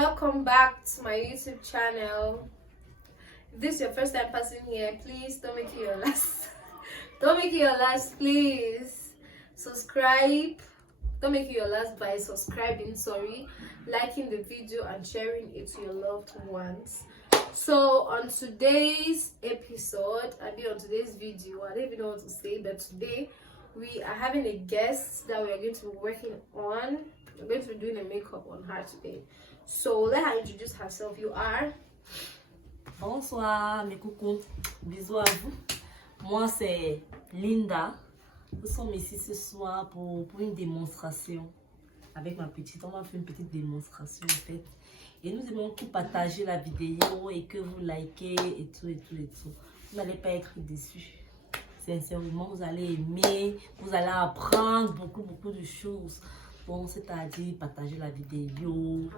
welcome back to my YouTube channel. If this is your first time passing here, please don't make it your last. Don't make it your last, please. Subscribe. Don't make it your last by subscribing, liking the video and sharing it to your loved ones. So on today's episode, on today's video, I don't even know what to say, but today we are having a guest that we are going to be working on. We're going to be doing a makeup on her today. So let her introduce herself. You are? Bonsoir mes coucous, bisous à vous. Moi c'est Linda. Nous sommes ici ce soir pour une démonstration. Avec ma petite, on va faire une petite démonstration en fait. Et nous aimons tout partager la vidéo et que vous likez et tout. Vous n'allez pas être déçus. Sincèrement, vous allez aimer, vous allez apprendre beaucoup de choses. Bon, c'est-à-dire partager la vidéo,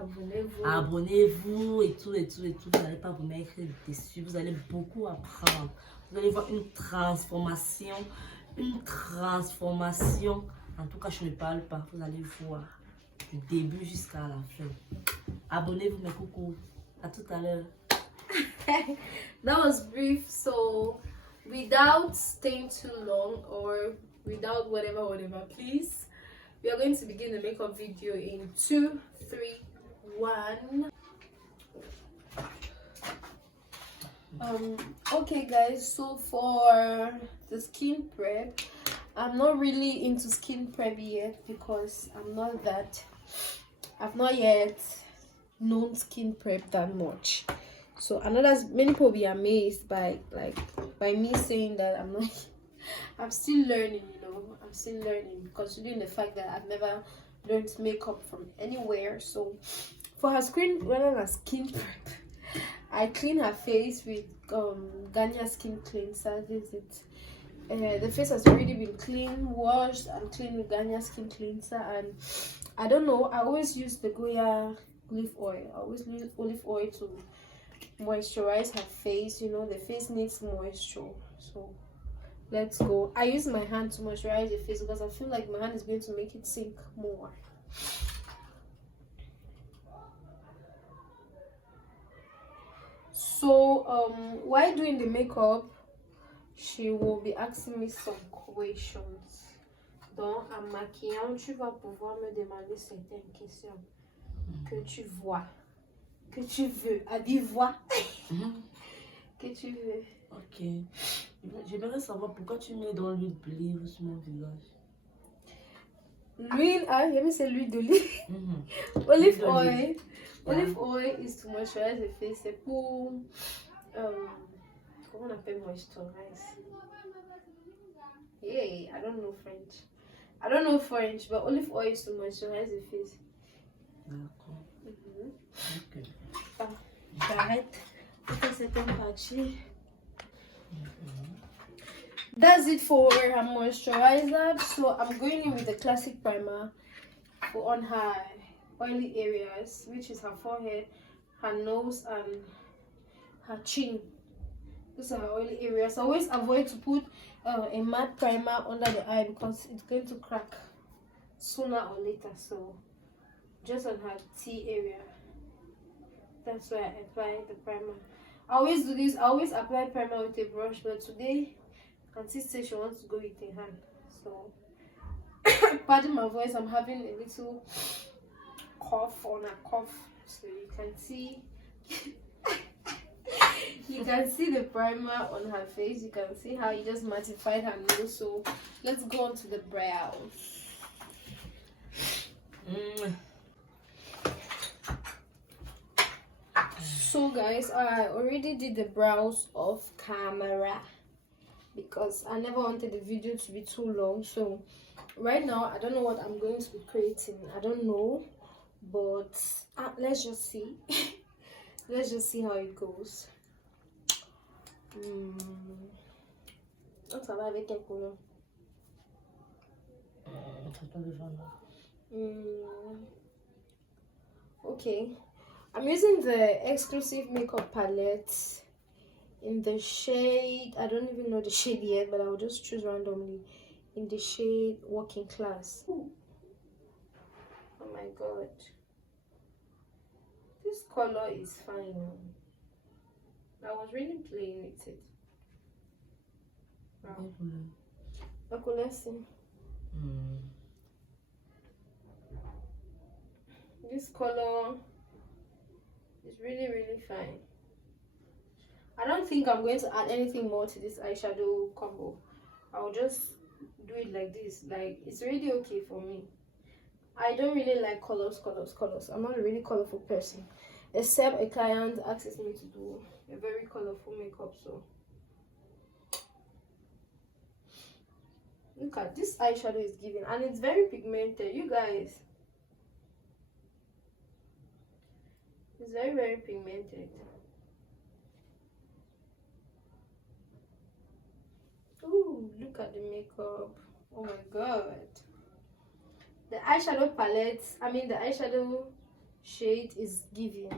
abonnez-vous et tout. Vous n'allez pas vous mettre déçus, vous allez beaucoup apprendre. Vous allez voir une transformation. En tout cas, je ne parle pas, vous allez voir du début jusqu'à la fin. Abonnez-vous mes coucous. À tout à l'heure. That was brief, so without staying too long or without whatever, please, we are going to begin the makeup video in 2, 3, 1. Okay guys, so for the skin prep, I'm not really into skin prep yet because I've not yet known skin prep that much. So I know that many people will be amazed by me saying that I'm still learning, I'm still learning, considering the fact that I've never learned makeup from anywhere. So for her skin prep, I clean her face with Nieghbour'S skin cleanser. This is it. The face has already been washed and cleaned with Nieghbour'S skin cleanser, and I don't know, I always use the Goya olive oil. I always use olive oil to moisturize her face. The face needs moisture. So let's go. I use my hand to moisturize the face because I feel like my hand is going to make it sink more. So while doing the makeup, she will be asking me some questions. Donc en maquillant, tu vas pouvoir me demander certaines questions que tu vois, que tu veux, à vive voix, que tu veux. Ok. J'aimerais savoir pourquoi tu mets dans l'huile d'olive sur mon visage. L'huile, c'est l'huile d'olive. Olive oil. Olive oil is to moisturize the face. C'est pour comment on appelle moisturize? Hey, I don't know French, but olive oil is to moisturize the face. D'accord. Ok. J'arrête pour faire certaines parties. That's it for her moisturizer. So I'm going in with the classic primer on her oily areas, which is her forehead, her nose, and her chin. These are her oily areas. Always avoid to put a matte primer under the eye because it's going to crack sooner or later. So just on her T area, that's where I apply the primer. I always do this. I always apply primer with a brush, but today Auntie says she wants to go with a hand. So pardon my voice, I'm having a little cough on a cough, so you can see the primer on her face. You can see how you just mattified her nose. So let's go on to the brows. So guys, I already did the brows off camera because I never wanted the video to be too long. So right now I don't know what I'm going to be creating. I don't know, but let's just see. Let's just see how it goes. Ça va avec quel couleur? Okay, I'm using the exclusive makeup palette in the shade, I don't even know the shade yet, but I'll just choose randomly, in the shade Working Class. Ooh. Oh my god, This color is fine. I was really playing with it. Wow. Okay, let's see. This color is really, really fine. I don't think I'm going to add anything more to this eyeshadow combo. I'll just do it like this. Like, it's really okay for me. I don't really like colors. I'm not a really colorful person, except a client asks me to do a very colorful makeup. So look at this eyeshadow is giving, and it's very pigmented, you guys. It's very, very pigmented. Ooh, look at the makeup. Oh my god. The eyeshadow palette, the eyeshadow shade is giving.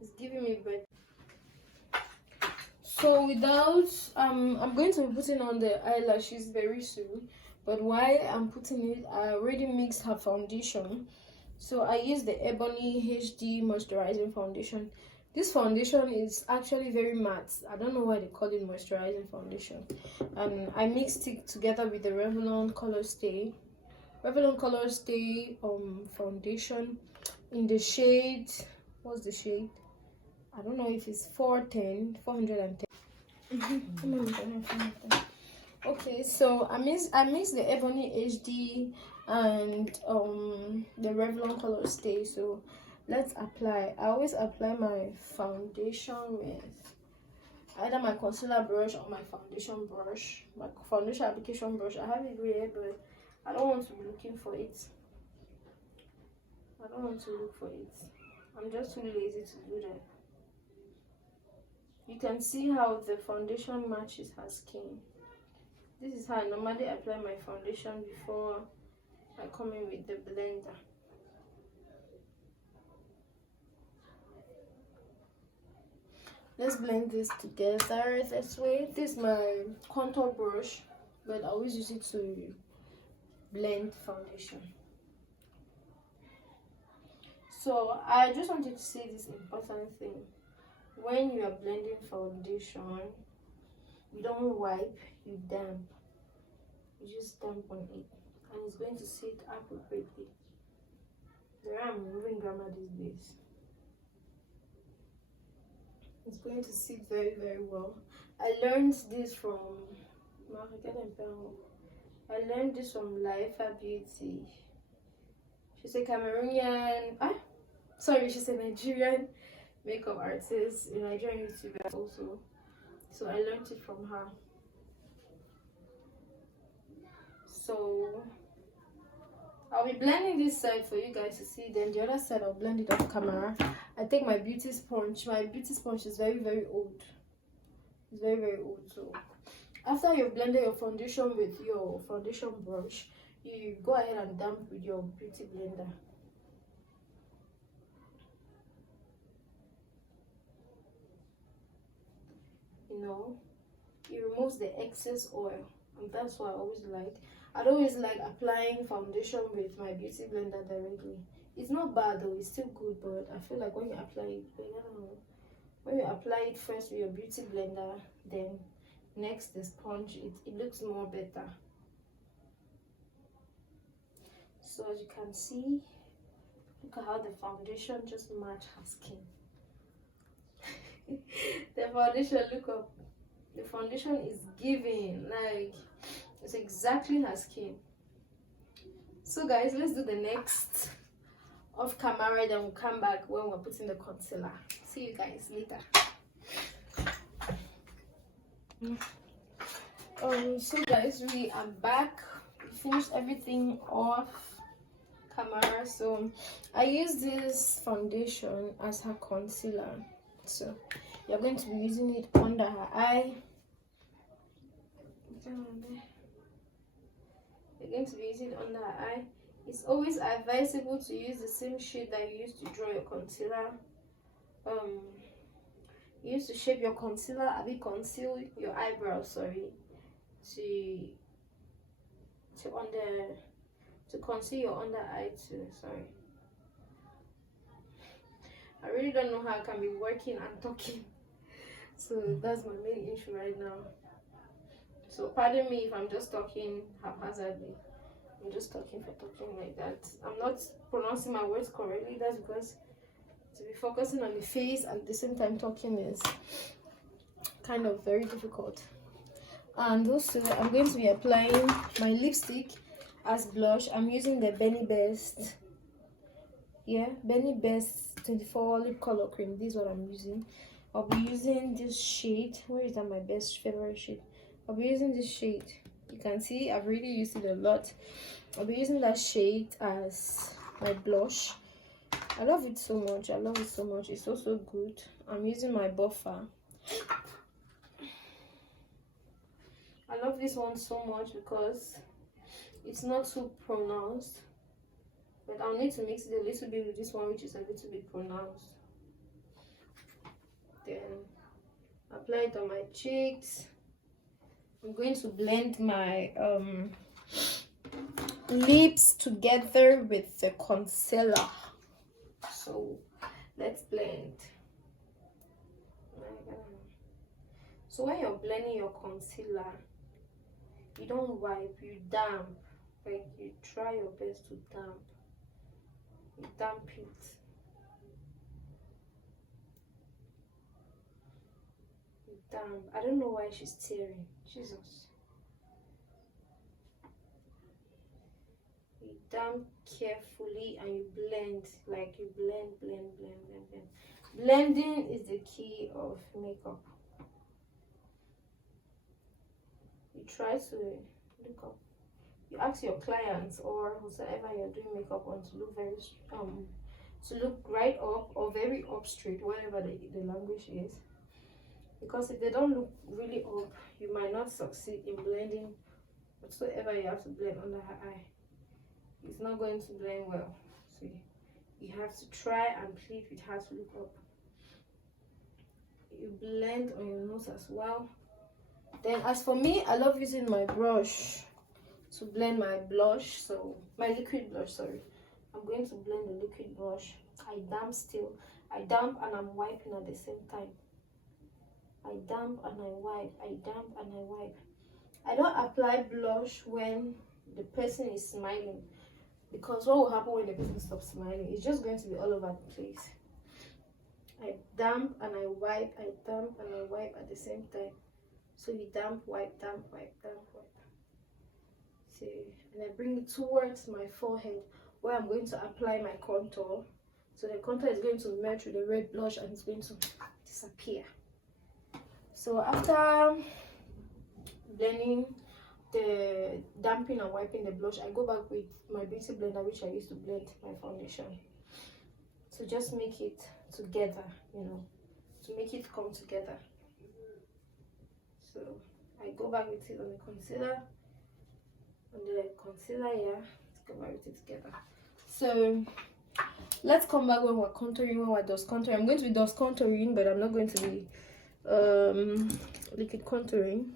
It's giving me better. So without, I'm going to be putting on the eyelashes very soon. But while I'm putting it, I already mixed her foundation. So I use the Ebony HD moisturizing foundation. This foundation is actually very matte. I don't know why they call it moisturizing foundation. And I mixed it together with the Revlon Color Stay foundation in the shade, what's the shade? I don't know if it's 410. Okay, so I mix the Ebony HD and the Revlon Color Stay. So let's apply. I always apply my foundation with either my concealer brush or my foundation brush, my foundation application brush. I have it here, but I don't want to be looking for it. I don't want to look for it. I'm just too lazy to do that. You can see how the foundation matches her skin. This is how I normally apply my foundation before I come in with the blender. Let's blend this together this way. This is my contour brush, but I always use it to blend foundation. So I just wanted to say this important thing. When you are blending foundation, you don't wipe, you damp. You just damp on it, and it's going to sit appropriately. There I'm moving grammar these days. It's going to sit very, very well. I learned this from Lifa Beauty. She's a Cameroonian, she's a Nigerian makeup artist, a Nigerian YouTuber also. So I learned it from her. So I'll be blending this side for you guys to see, then the other side I'll blend it off camera. I take my beauty sponge. My beauty sponge is very, very old. It's very, very old. So after you've blended your foundation with your foundation brush, you go ahead and damp with your beauty blender. It removes the excess oil, and that's what I always like. I don't always like applying foundation with my beauty blender directly. It's not bad though, it's still good, but I feel like when you apply it, when you apply it first with your beauty blender, then next the sponge, it looks more better. So as you can see, look at how the foundation just matches her skin. The foundation, look up. The foundation is giving, like, it's exactly her skin. So guys, let's do the next off camera, then we'll come back when we're putting the concealer. See you guys later. So guys, we are back. We finished everything off camera. So I use this foundation as her concealer. So you're going to be using it under her eye. You're going to be using it under her eye. It's always advisable to use the same shade that you use to draw your concealer. You use to shape your concealer, conceal your eyebrows, sorry, to conceal your under eye too, sorry. really don't know how I can be working and talking. So that's my main issue right now. So pardon me if I'm just talking haphazardly. I'm just talking for talking like that. I'm not pronouncing my words correctly. That's because to be focusing on the face and at the same time talking is kind of very difficult. And also I'm going to be applying my lipstick as blush. I'm using the Nieghbour'S, Nieghbour'S 24 lip color cream. This is what I'm using. I'll be using this shade. Where is that? My best favorite shade. I'll be using this shade. You can see I've really used it a lot. I'll be using that shade as my blush. I love it so much. I love it so much. It's so good. I'm using my buffer. I love this one so much because it's not too pronounced, but I'll need to mix it a little bit with this one, which is a little bit pronounced. Then apply it on my cheeks. I'm going to blend my lips together with the concealer. So let's blend. So when you're blending your concealer, you don't wipe, you damp. Like, you try your best to damp. You damp it. You damp. I don't know why she's tearing. Jesus. You damp carefully and you blend. Like, you blend. Blending is the key of makeup. You try to look up. You ask your clients or whosoever you're doing makeup on to look very to look right up or very up straight, whatever the language is, because if they don't look really up, you might not succeed in blending whatsoever you have to blend under her eye. It's not going to blend well. So you have to try and plead with her to look up. You blend on your nose as well. Then as for me, I love using my brush to blend my blush. So my liquid blush, sorry. I'm going to blend the liquid blush. I damp still. I damp and I'm wiping at the same time. I damp and I wipe. I damp and I wipe. I don't apply blush when the person is smiling, because what will happen when the person stops smiling? It's just going to be all over the place. I damp and I wipe. I damp and I wipe at the same time. So you damp, wipe, damp, wipe, damp, wipe. See, and I bring it towards my forehead where I'm going to apply my contour. So the contour is going to merge with the red blush and it's going to disappear. So after blending, the damping and wiping the blush, I go back with my beauty blender, which I used to blend my foundation. So just make it together, you know, to make it come together. So I go back with it on the concealer, yeah, let's go back with it together. So let's come back when we're contouring, when we're dust contouring. I'm going to be dust contouring, but I'm not going to be liquid contouring.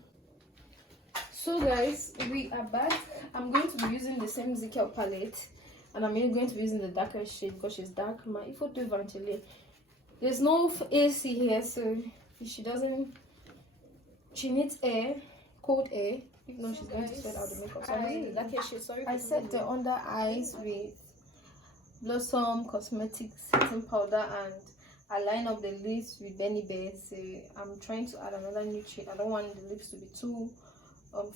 So guys, we are back. I'm going to be using the same Zickel palette, and I'm going to be using the darker shade because she's dark. Il faut deux ventiler. There's no AC here, so she needs air, cold air. If not, she's going to sweat out the makeup. So I'm using the darker shade. Sorry, I set the under eyes with Blossom Cosmetics setting powder, and I line up the lips with Nieghbour'S. So I'm trying to add another new shade. I don't want the lips to be too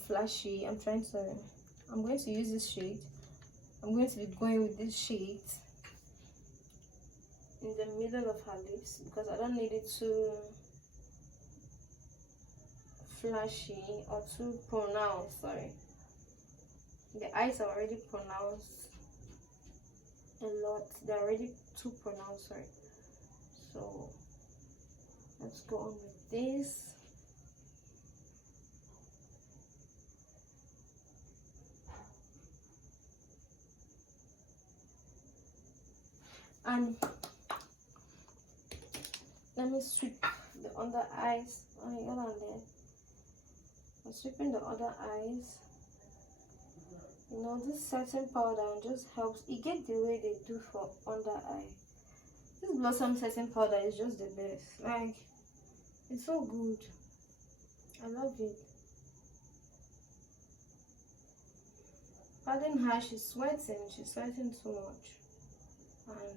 flashy. I'm going to use this shade. I'm going to be going with this shade in the middle of her lips because I don't need it too flashy or too pronounced. Sorry, the eyes are already pronounced a lot. They're already too pronounced. Sorry. So let's go on with this. And let me sweep the under eyes. Hold on there. I'm sweeping the other eyes. You know, this setting powder just helps. It gets the way they do for under eye. This blossom setting powder is just the best. Like, it's so good. I love it. Pardon her, she's sweating so much. And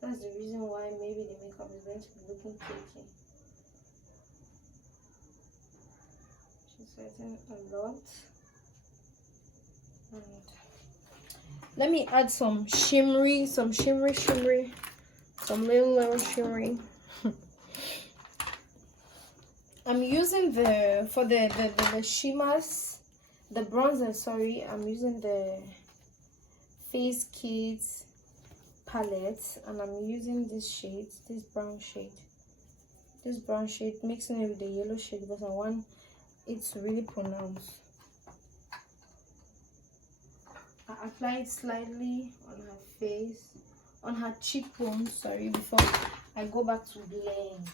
that's the reason why maybe the makeup is going to be looking cakey. She's sweating a lot. And let me add some shimmery, some little shimmery. I'm using for the shimmers, the bronzer, sorry, I'm using the Face Kids palette, and I'm using this shade, this brown shade, mixing it with the yellow shade because I want it to really pronounce. I apply it slightly on her face, on her cheekbones, sorry, before I go back to blend.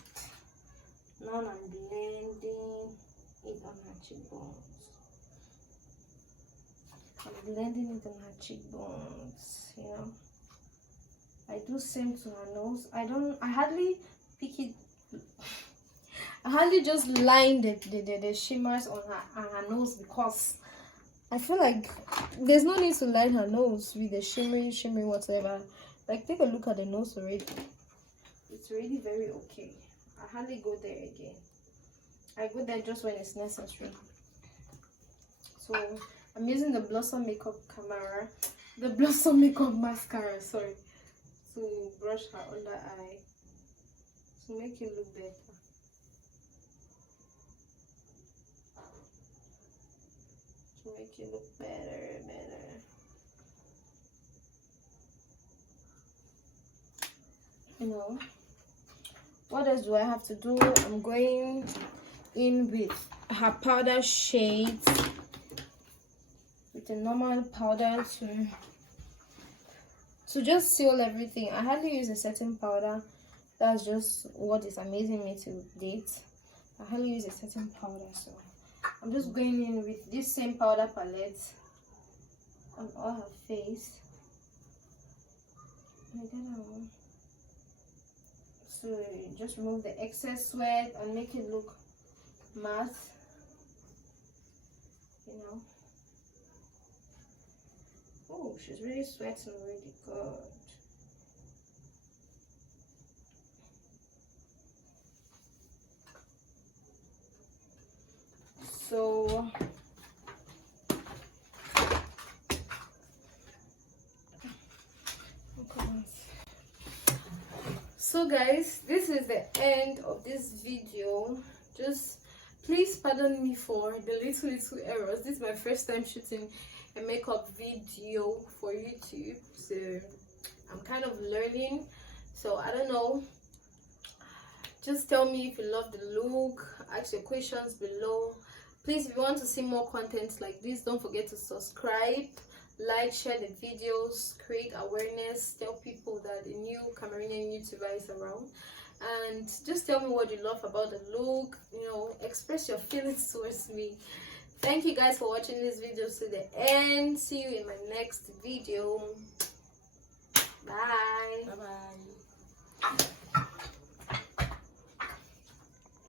Now I'm blending it on her cheekbones. I'm blending it on her cheekbones, you know. I do same to her nose. I hardly pick it. I hardly just line the shimmers on her nose because I feel like there's no need to line her nose with the shimmery whatever. Like, take a look at the nose already. It's already very okay. I hardly go there again. I go there just when it's necessary. So I'm using the Blossom Makeup mascara, sorry, to brush her under eye to make it look better. To make it look better. You know, what else do I have to do? I'm going in with her powder shades, with a normal powder to just seal everything. I hardly use a setting powder. That's just what is amazing me to date. I hardly use a setting powder, so I'm just going in with this same powder palette on all her face. So just remove the excess sweat and make it look matte, you know. Oh, she's really sweating really good. So guys, this is the end of this video. Just please pardon me for the little errors. This is my first time shooting a makeup video for YouTube, so I'm kind of learning. So I don't know, just tell me if you love the look, ask your questions below. Please, if you want to see more content like this, don't forget to subscribe, like, share the videos, create awareness, tell people that the new Cameroonian YouTuber is around, and just tell me what you love about the look, you know, express your feelings towards me. Thank you guys for watching this video to the end. See you in my next video. Bye. Bye.